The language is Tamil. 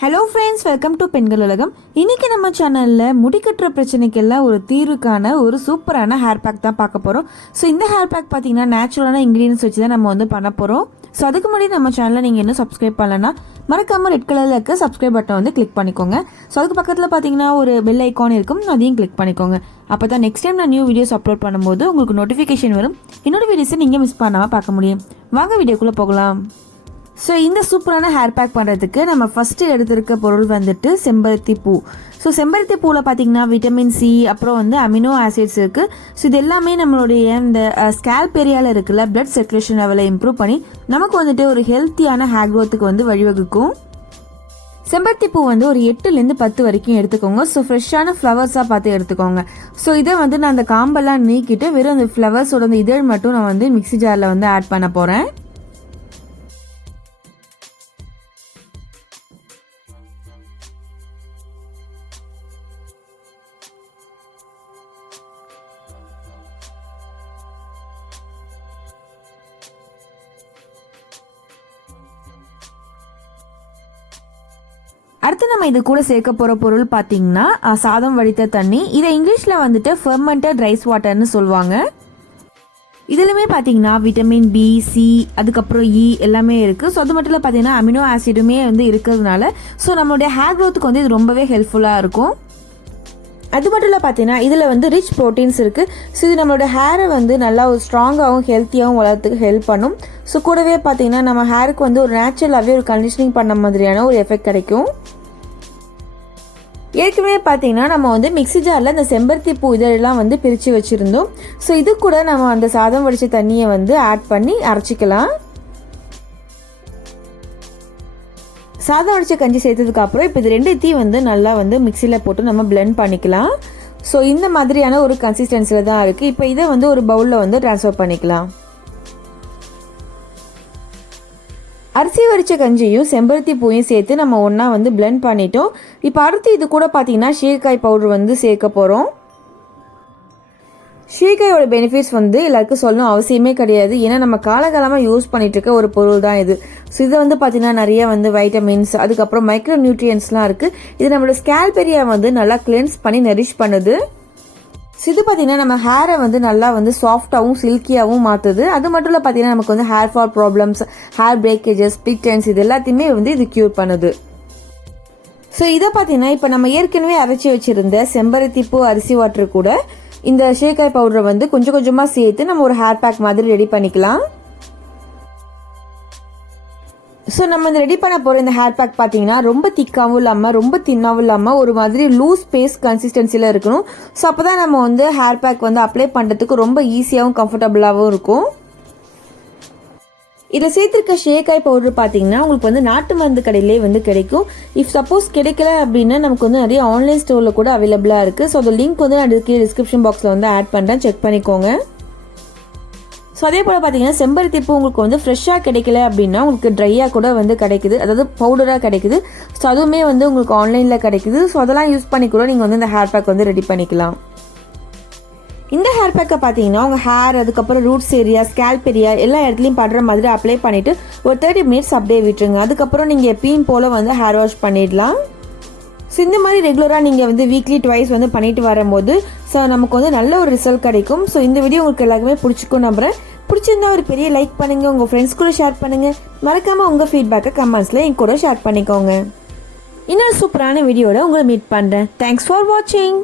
ஹலோ ஃப்ரெண்ட்ஸ், வெல்கம் டு பெண்கள் உலகம். இன்றைக்கி நம்ம சேனலில் முடிக்கட்டுற பிரச்சனைக்கெல்லாம் ஒரு தீர்வுக்கான ஒரு சூப்பரான ஹேர் பேக் தான் பார்க்க போகிறோம். ஸோ இந்த ஹேர் பேக் பார்த்தீங்கன்னா நேச்சுரலான இன்க்ரீடியன்ஸ் வச்சு தான் நம்ம பண்ண போகிறோம். ஸோ அதுக்கு முன்னாடி நம்ம சேனலை நீங்கள் இன்னும் சப்ஸ்கிரைப் பண்ணலன்னா மறக்காமல் ரெட் கலரில் இருக்க சப்ஸ்கிரைப் பட்டன் கிளிக் பண்ணிக்கோங்க. ஸோ அதுக்கு பக்கத்தில் பார்த்தீங்கன்னா ஒரு பெல் ஐக்கான் இருக்கும், அதையும் கிளிக் பண்ணிக்கோங்க. அப்போ தான் நெக்ஸ்ட் டைம் நான் நியூ வீடியோஸ் அப்லோட் பண்ணும்போது உங்களுக்கு நோட்டிஃபிகேஷன் வரும். என்னோட வீடியோஸை நீங்கள் மிஸ் பண்ணாமல் பார்க்க முடியும். வாங்க வீடியோக்குள்ளே போகலாம். ஸோ இந்த சூப்பரான ஹேர் பேக் பண்ணுறதுக்கு நம்ம ஃபஸ்ட்டு எடுத்திருக்க பொருள் செம்பருத்தி பூ. ஸோ செம்பருத்தி பூவில் பார்த்திங்கன்னா விட்டமின் சி, அப்புறம் அமினோ ஆசிட்ஸ் இருக்குது. ஸோ இது எல்லாமே நம்மளுடைய இந்த ஸ்கேல்ப் ஏரியாவில் இருக்குல்ல பிளட் சர்க்குலேஷன் லெவலை இம்ப்ரூவ் பண்ணி நமக்கு ஒரு ஹெல்த்தியான ஹேர் க்ரோத்துக்கு வழிவகுக்கும். செம்பருத்தி பூ ஒரு 8லேருந்து 10 வரைக்கும் எடுத்துக்கோங்க. ஸோ ஃப்ரெஷ்ஷான ஃப்ளவர்ஸாக பார்த்து எடுத்துக்கோங்க. ஸோ இதை நான் அந்த காம்பெல்லாம் நீக்கிட்டு வெறும் அந்த ஃப்ளவர்ஸோட அந்த இதழ் மட்டும் நான் மிக்ஸி ஜாரில் ஆட் பண்ண போகிறேன். அடுத்து நம்ம இது கூட சேர்க்க போகிற பொருள் பார்த்தீங்கன்னா சாதம் வடித்த தண்ணி. இதை இங்கிலீஷில் ஃபெர்மெண்டட் ரைஸ் வாட்டர்னு சொல்லுவாங்க. இதுலையுமே பார்த்தீங்கன்னா விட்டமின் பி, சி, அதுக்கப்புறம் இ எல்லாமே இருக்குது. ஸோ அது மட்டும் இல்லை பார்த்தீங்கன்னா அமினோ ஆசிடுமே இருக்கிறதுனால ஸோ நம்மளுடைய ஹேர் க்ரோத்துக்கு இது ரொம்பவே ஹெல்ப்ஃபுல்லாக இருக்கும். அது மட்டும் இல்லை பார்த்தீங்கன்னா இதில் ரிச் ப்ரோட்டீன்ஸ் இருக்குது. ஸோ இது நம்மளோட ஹேரை நல்லா ஒரு ஸ்ட்ராங்காகவும் ஹெல்த்தியாகவும் வளர்த்துக்கு ஹெல்ப் பண்ணும். ஸோ கூடவே பார்த்தீங்கன்னா நம்ம ஹேருக்கு ஒரு நேச்சுரலாகவே ஒரு கண்டிஷனிங் பண்ண மாதிரியான ஒரு எஃபெக்ட் கிடைக்கும். ஏற்கனவே பார்த்தீங்கன்னா நம்ம மிக்ஸி ஜாரில் இந்த செம்பருத்தி பூ இதெல்லாம் பிரித்து வச்சுருந்தோம். ஸோ இது கூட நம்ம அந்த சாதம் வடித்த தண்ணியை ஆட் பண்ணி அரைச்சிக்கலாம். சாதம் வடித்த கஞ்சி சேர்த்ததுக்கப்புறம் இப்போ இது ரெண்டுத்தையும் நல்லா மிக்சியில் போட்டு நம்ம பிளெண்ட் பண்ணிக்கலாம். ஸோ இந்த மாதிரியான ஒரு கன்சிஸ்டன்சியில் தான் இருக்குது. இப்போ இதை ஒரு பவுலில் ட்ரான்ஸ்ஃபர் பண்ணிக்கலாம். அரிசி வடித்த கஞ்சியும் செம்பருத்தி பூவையும் சேர்த்து நம்ம ஒன்றா பிளெண்ட் பண்ணிட்டோம். இப்போ அடுத்து இது கூட பார்த்தீங்கன்னா சீக்காய் பவுடர் சேர்க்க போகிறோம். சீக்காயோட பெனிஃபிட்ஸ் எல்லாருக்கும் சொல்லணும் அவசியமே கிடையாது. ஏன்னா நம்ம காலகாலமாக யூஸ் பண்ணிட்டு இருக்க ஒரு பொருள் தான் இது. ஸோ இதை பார்த்தீங்கன்னா நிறைய வைட்டமின்ஸ், அதுக்கப்புறம் மைக்ரோ நியூட்ரியன்ஸ்லாம் இருக்குது. இது நம்மளோட ஸ்கேல்ப் ஏரியா நல்லா கிளென்ஸ் பண்ணி நரிஷ் பண்ணுது. இது பார்த்தீங்கன்னா நம்ம ஹேரை நல்லா சாஃப்டாகவும் சில்கியாகவும் மாற்றுது. அது மட்டும் இல்லை பார்த்தீங்கன்னா நமக்கு hair fall problems, hair breakages, split ends இது எல்லாத்தையுமே இது க்யூர் பண்ணுது. ஸோ இதை பார்த்தீங்கன்னா இப்போ நம்ம ஏற்கனவே அரைச்சி வச்சுருந்த செம்பருத்தி பூ அரிசி வாட்டர் கூட இந்த ஷேக்காய் பவுடரை கொஞ்சம் கொஞ்சமாக சேர்த்து நம்ம ஒரு ஹேர் பேக் மாதிரி ரெடி பண்ணிக்கலாம். ஸோ நம்ம ரெடி பண்ண போகிற இந்த ஹேர் பேக் பார்த்தீங்கன்னா ரொம்ப திக்காகவும் இல்லாமல் ரொம்ப தின்னாகவும் இல்லாமல் ஒரு மாதிரி லூஸ் பேஸ் கன்சிஸ்டன்சியில் இருக்கணும். ஸோ அப்போ தான் நம்ம ஹேர் பேக் அப்ளை பண்ணுறதுக்கு ரொம்ப ஈஸியாகவும் கம்ஃபர்டபுளாகவும் இருக்கும். இதில் சேர்த்துருக்க ஷேக்காய் பவுடர் பார்த்தீங்கன்னா உங்களுக்கு நாட்டு மருந்து கடையிலே கிடைக்கும். இஃப் சப்போஸ் கிடைக்கல அப்படின்னா நமக்கு நிறைய ஆன்லைன் ஸ்டோரில் கூட அவைலபிளாக இருக்குது. ஸோ அந்த லிங்க் நான் டிஸ்கிரிப்ஷன் பாக்ஸில் ஆட் பண்ணுறேன், செக் பண்ணிக்கோங்க. ஸோ அதே போல் பார்த்தீங்கன்னா செம்பருத்தி பூ உங்களுக்கு ஃப்ரெஷ்ஷாக கிடைக்கல அப்படின்னா உங்களுக்கு ட்ரையாக கூட கிடைக்குது, அதாவது பவுடராக கிடைக்குது. ஸோ அதுவுமே உங்களுக்கு ஆன்லைனில் கிடைக்குது. ஸோ அதெல்லாம் யூஸ் பண்ணி கூட நீங்கள் இந்த ஹேர் பேக் ரெடி பண்ணிக்கலாம். இந்த ஹேர் பேக்கை பார்த்தீங்கன்னா உங்கள் ஹேர், அதுக்கப்புறம் ரூட்ஸ் ஏரியா, ஸ்கேல்ப் ஏரியா எல்லா இடத்துலையும் படுற மாதிரி அப்ளை பண்ணிவிட்டு ஒரு 30 மினிட்ஸ் அப்படியே விட்டுருங்க. அதுக்கப்புறம் நீங்கள் எப்பயும் போல் ஹேர் வாஷ் பண்ணிடலாம். ஸோ இந்த மாதிரி ரெகுலராக நீங்கள் வீக்லி ட்வைஸ் பண்ணிட்டு வரும்போது ஸோ நமக்கு நல்ல ஒரு ரிசல்ட் கிடைக்கும். ஸோ இந்த வீடியோ உங்களுக்கு எல்லாருக்குமே பிடிச்சிக்கும் நம்புறேன். பிடிச்சிருந்தா ஒரு பெரிய லைக் பண்ணுங்கள், உங்கள் ஃப்ரெண்ட்ஸ் கூட ஷேர் பண்ணுங்கள். மறக்காமல் உங்கள் ஃபீட்பேக்கை கமெண்ட்ஸில் என் கூட ஷேர் பண்ணிக்கோங்க. இன்னொரு சூப்பரான வீடியோட உங்களை மீட் பண்ணுறேன். தேங்க்ஸ் ஃபார் வாட்சிங்.